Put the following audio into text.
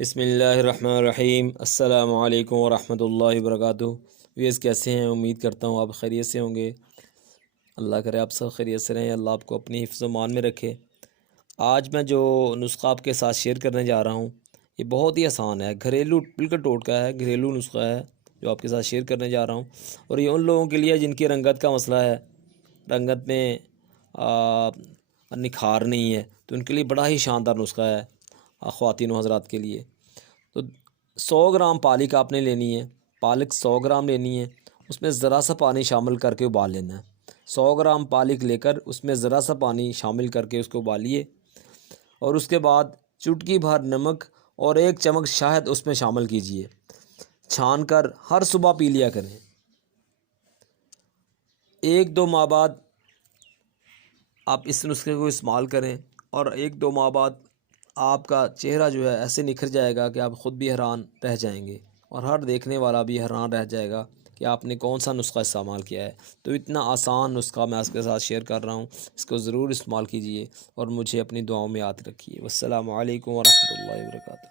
بسم اللہ الرحمن الرحیم۔ السلام علیکم ورحمۃ اللہ وبرکاتہ۔ ویز کیسے ہیں؟ امید کرتا ہوں آپ خیریت سے ہوں گے۔ اللہ کرے آپ سب خیریت سے رہیں، اللہ آپ کو اپنی حفظ و امان میں رکھے۔ آج میں جو نسخہ آپ کے ساتھ شیئر کرنے جا رہا ہوں یہ بہت ہی آسان ہے، گھریلو بالکل ٹوٹکا ہے، گھریلو نسخہ ہے جو آپ کے ساتھ شیئر کرنے جا رہا ہوں۔ اور یہ ان لوگوں کے لیے جن کی رنگت کا مسئلہ ہے، رنگت میں نکھار نہیں ہے، تو ان کے لیے بڑا ہی شاندار نسخہ ہے، خواتین و حضرات کے لیے۔ تو 100 گرام پالک آپ نے لینی ہے، پالک 100 گرام لینی ہے، اس میں ذرا سا پانی شامل کر کے ابال لینا ہے۔ 100 گرام پالک لے کر اس میں ذرا سا پانی شامل کر کے اس کو ابالیے، اور اس کے بعد چٹکی بھر نمک اور 1 چمچ شہد اس میں شامل کیجئے، چھان کر ہر صبح پی لیا کریں۔ 1-2 ماہ بعد آپ اس نسخے کو استعمال کریں، اور 1-2 ماہ بعد آپ کا چہرہ جو ہے ایسے نکھر جائے گا کہ آپ خود بھی حیران رہ جائیں گے، اور ہر دیکھنے والا بھی حیران رہ جائے گا کہ آپ نے کون سا نسخہ استعمال کیا ہے۔ تو اتنا آسان نسخہ میں آپ کے ساتھ شیئر کر رہا ہوں، اس کو ضرور استعمال کیجئے اور مجھے اپنی دعاؤں میں یاد رکھیے۔ والسلام علیکم ورحمۃ اللہ وبرکاتہ۔